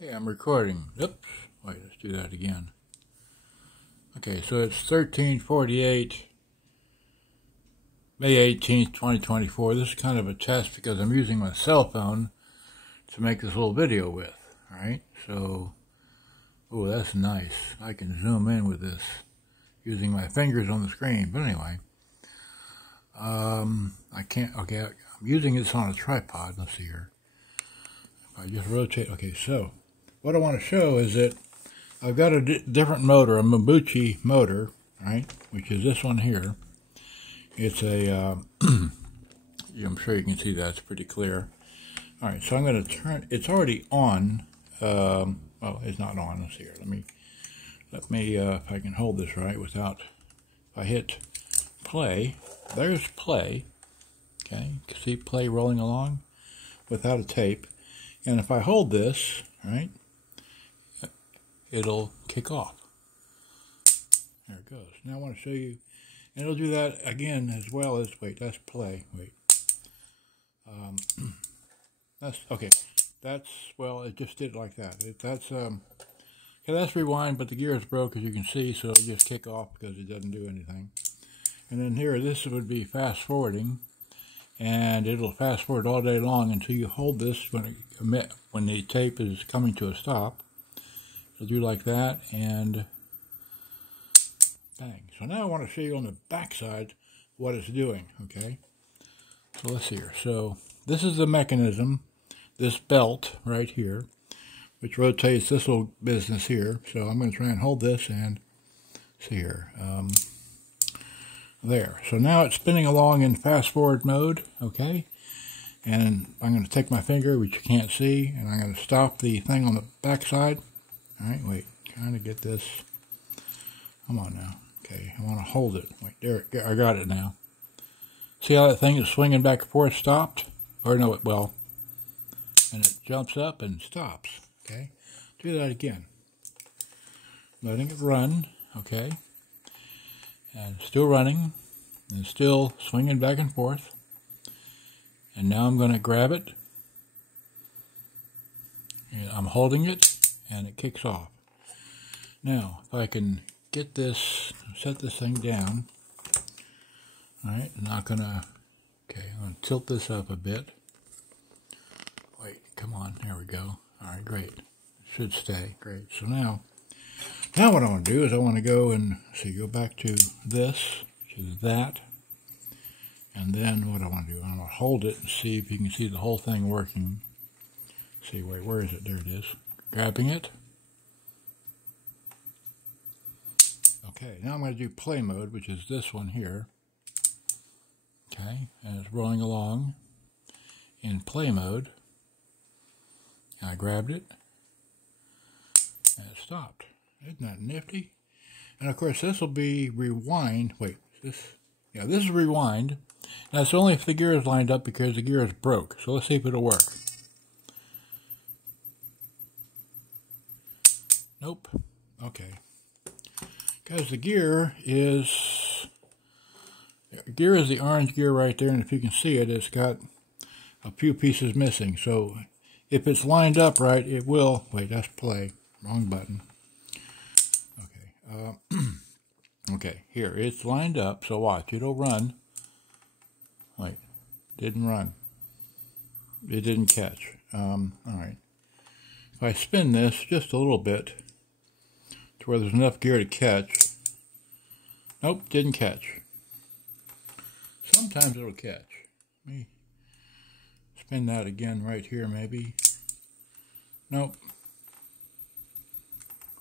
Okay, I'm recording. Oops. Wait, let's do that again. Okay, so it's 13:48, May 18th, 2024. This is kind of a test because I'm using my cell phone to make this little video with. Alright, so, oh, that's nice. I can zoom in with this using my fingers on the screen. But anyway, I can't, okay, I'm using this on a tripod. Let's see here. If I just rotate, okay, so what I want to show is that I've got a different motor, a Mabuchi motor, right, which is this one here. It's a, I'm sure you can see that, it's pretty clear. All right, so I'm going to turn, it's already on, well, it's not on, let's see here, let me, if I can hold this right without, if I hit play, there's play, okay, you can see play rolling along without a tape, and if I hold this, right, it'll kick off. There it goes. Now I want to show you, and it'll do that again as well as, wait, that's play, wait. That's, okay, that's, well, it just did like that. That's, okay, that's rewind, but the gear is broke, as you can see, so it'll just kick off because it doesn't do anything. And then here, this would be fast forwarding, and it'll fast forward all day long until you hold this when the tape is coming to a stop. It'll do like that, and bang. So now I want to show you on the back side what it's doing, okay? So let's see here. So this is the mechanism, this belt right here, which rotates this little business here. So I'm going to try and hold this and see here. There. So now it's spinning along in fast forward mode, okay? And I'm going to take my finger, which you can't see, and I'm going to stop the thing on the back side. Alright, wait, trying to get this, come on now, okay, I want to hold it, wait, there, I got it now. See how that thing is swinging back and forth, stopped, or no, it, well, and it jumps up and stops, okay, do that again, letting it run, okay, and still running, and still swinging back and forth, and now I'm going to grab it, and I'm holding it, and it kicks off. Now, if I can get this, set this thing down, alright, I'm not gonna, okay, I'm gonna tilt this up a bit. Wait, come on, there we go. Alright, great. It should stay, great. So now what I want to do is I want to go and, see, go back to this, which is that, and then what I want to do, I'm going to hold it and see if you can see the whole thing working. See, wait, where is it? There it is. Grabbing it. Okay, now I'm going to do play mode, which is this one here. Okay, and it's rolling along in play mode. I grabbed it, and it stopped. Isn't that nifty? And of course, this will be rewind. Wait, this is rewind. Now, it's only if the gear is lined up because the gear is broke. So let's see if it'll work. Nope. Okay. Because the gear is the orange gear right there, and if you can see it, it's got a few pieces missing. So if it's lined up right, it will. Wait, that's play. Wrong button. Okay. Okay, here, it's lined up, so watch. It'll run. Wait, didn't run. It didn't catch. Alright. If I spin this just a little bit, to where there's enough gear to catch. Nope, didn't catch. Sometimes it'll catch. Let me spin that again right here, maybe. Nope.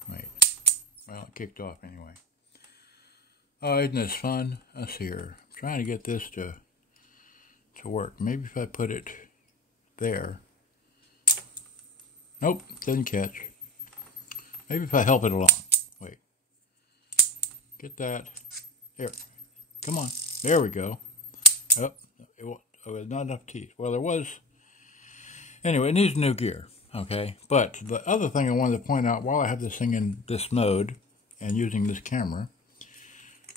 Wait. Well, it kicked off anyway. Oh, isn't this fun? Let's see here. I'm trying to get this to work. Maybe if I put it there. Nope, didn't catch. Maybe if I help it along. Wait. Get that. There. Come on. There we go. Oh, not enough teeth. Well, there was. Anyway, it needs new gear. Okay. But the other thing I wanted to point out while I have this thing in this mode and using this camera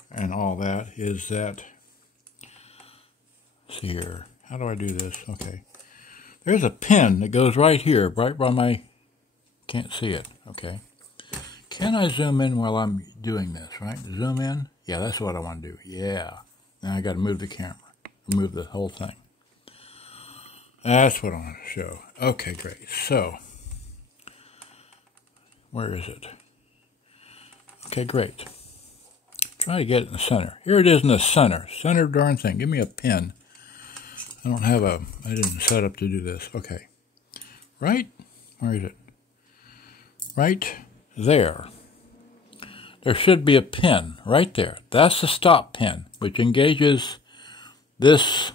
and all that is that, let's see here. How do I do this? Okay. There's a pin that goes right here, right by my Can't see it. Okay. Can I zoom in while I'm doing this, right? Zoom in? Yeah, that's what I want to do. Yeah. Now I got to move the camera. Move the whole thing. That's what I want to show. Okay, great. So, where is it? Okay, great. Try to get it in the center. Here it is in the center. Center darn thing. Give me a pin. I didn't set up to do this. Okay. Right? Where is it? Right there. There should be a pin right there. That's the stop pin, which engages this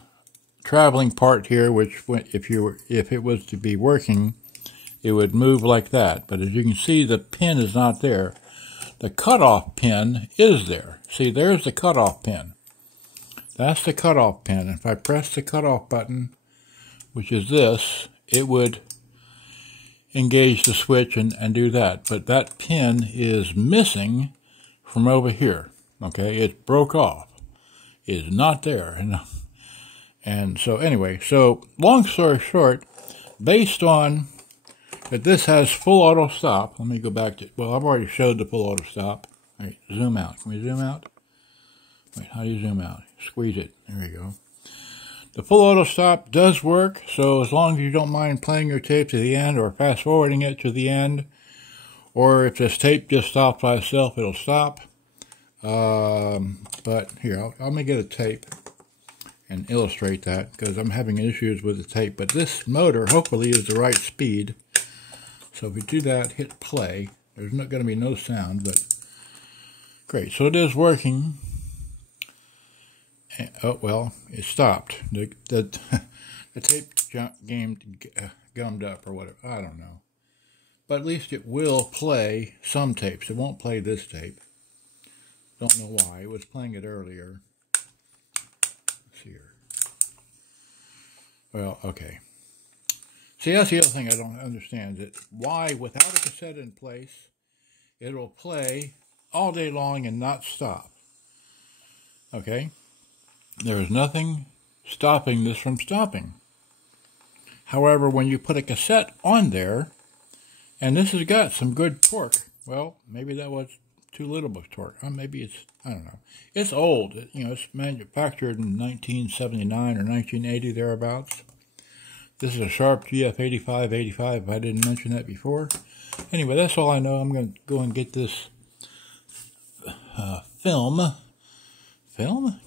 traveling part here, which if it was to be working, it would move like that. But as you can see, the pin is not there. The cutoff pin is there. See, there's the cutoff pin. That's the cutoff pin. If I press the cutoff button, which is this, it would engage the switch and do that. But that pin is missing from over here. Okay, it broke off. It is not there. And so anyway, so long story short, based on that this has full auto stop. Let me go back to, well, I've already showed the full auto stop. All right, zoom out. Can we zoom out? Wait, how do you zoom out? Squeeze it. There you go. The full auto stop does work, so as long as you don't mind playing your tape to the end or fast forwarding it to the end, or if this tape just stops by itself, it'll stop. But here, I'm going to get a tape and illustrate that because I'm having issues with the tape. But this motor hopefully is the right speed. So if we do that, hit play. There's not going to be no sound, but great. So it is working. Oh, well, it stopped. The tape gummed up or whatever. I don't know. But at least it will play some tapes. It won't play this tape. Don't know why. It was playing it earlier. Let's see here. Well, okay. See, that's the other thing I don't understand. Is why, without a cassette in place, it will play all day long and not stop. Okay? There is nothing stopping this from stopping. However, when you put a cassette on there, and this has got some good torque, well, maybe that was too little of torque. Or maybe it's, I don't know. It's old. It's manufactured in 1979 or 1980, thereabouts. This is a Sharp GF-8585, if I didn't mention that before. Anyway, that's all I know. I'm going to go and get this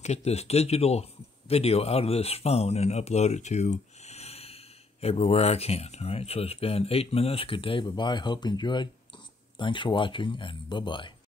get this digital video out of this phone and upload it to everywhere I can. All right, so it's been 8 minutes. Good day. Bye-bye. Hope you enjoyed. Thanks for watching, and bye-bye.